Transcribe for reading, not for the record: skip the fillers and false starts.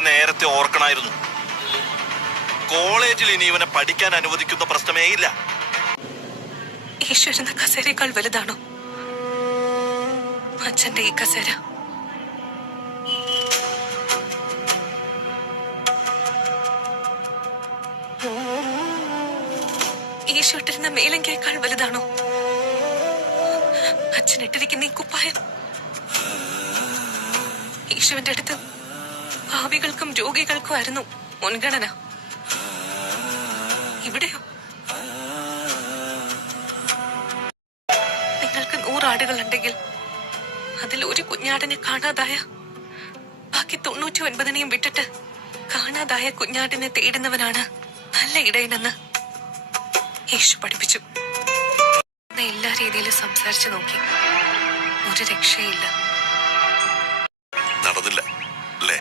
ഇതൊക്കെ നേരത്തെ ഓർക്കണായിരുന്നു. കോളേജിൽ ഇനി ഇവനെ പഠിക്കാൻ അനുവദിക്കുന്ന പ്രശ്നമേ ഇല്ല. ഈശ്വരന്റെ കസേരയേക്കാൾ വലുതാണോ അച്ഛന്റെ ഈ കസേര? ഈശോട്ടിരുന്ന മേലങ്കയേക്കാൾ വലുതാണോ അച്ഛൻ ഇട്ടിരിക്കുന്ന ഈ കുപ്പായം? ഈശോന്റെ അടുത്ത് ഭാവികൾക്കും രോഗികൾക്കും ആയിരുന്നു മുൻഗണന. ഇവിടെയോ? നിങ്ങൾക്ക് 100 ആടുകളുണ്ടെങ്കിൽ അതിൽ ഒരു കുഞ്ഞാടിനെ കാണാതായ ബാക്കി 99നെയും വിട്ടിട്ട് കാണാതായ കുഞ്ഞാടിനെ തേടുന്നവനാണ് നല്ല ഇടയനെന്ന് യേശു പഠിപ്പിച്ചു. എല്ലാ രീതിയിലും സംസാരിച്ചു നോക്കി, ഒരു രക്ഷയില്ല. നടന്നില്ല അല്ലേ?